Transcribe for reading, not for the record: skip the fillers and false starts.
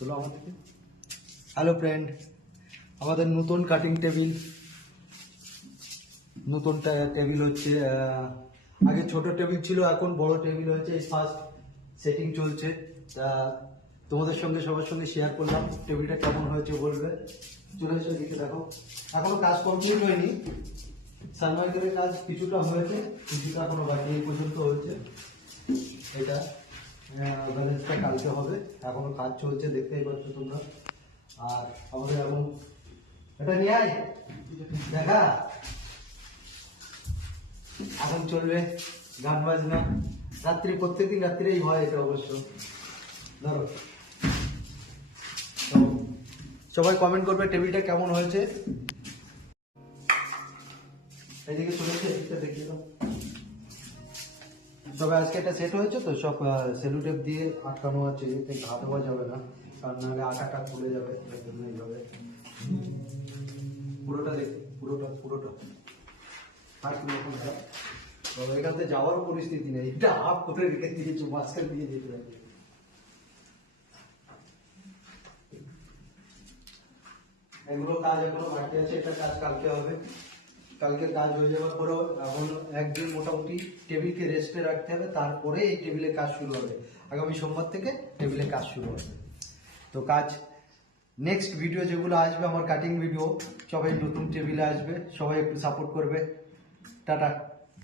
তোলো আমাদেরকে। Hello friend, আমাদের নতুন কাটিং টেবিল, নতুন টেবিল হচ্ছে। আগে ছোট টেবিল ছিল, এখন বড় টেবিল হয়েছে। এই ফার্স্ট সেটিং চলছে। তা তোমাদের সঙ্গে সবার সঙ্গে শেয়ার করলাম। টেবিলটা কেমন হয়েছে বলবে। চলে এসে দিকে দেখো, এখনো কাজ কমপ্লিট হয়নি। সানমাইকের কাজ কিছুটা হয়েছে, কিছুটা এখনো বাকি। এই পর্যন্ত হয়েছে। এটা ব্যালেন্সটা কালকে হবে, এখনো কাজ চলছে, দেখতেই পাচ্ছ তোমরা। আর আমাদের এখন এটা নিয়ে আয় দেখা, এখন চলবে গান বাজনা। রাত্রি প্রত্যেকদিন রাত্রেই হয় এটা অবশ্য। ধরো, তো সবাই কমেন্ট করবে টেবিলটা কেমন হয়েছে। এদিকে চলেছে, এদিকটা দেখিয়ে দাও। সবাই আজকে এটা সেট হয়েছে তো, সব সেলুটেপ দিয়ে আটকানো আছে, এতে ঘা দেওয়া যাবে না, কারণ নাহলে আটাটা খুলে যাবে। এর জন্য এইভাবে পুরোটা দেখ, পুরোটা আর কি রকম হয়। তো এখান থেকে যাওয়ারও পরিস্থিতি নেই, এটা হাফ করে রেখে দিয়েছো, মাঝখান দিয়ে যেতে হবে। এগুলো কাজ এখনো বাকি আছে, এটা কাজ কালকে হবে। কালকে কাজ হয়ে যাওয়ার পরেও এখন একদিন মোটামুটি টেবিলকে রেস্টে রাখতে হবে, তারপরে এই টেবিলে কাজ শুরু হবে। আগামী সোমবার থেকে টেবিলে কাজ শুরু হবে। তো কাজ নেক্সট ভিডিও যেগুলো আসবে আমার কাটিং ভিডিও, সবাই নতুন টেবিলে আসবে, সবাই একটু সাপোর্ট করবে। টাটা।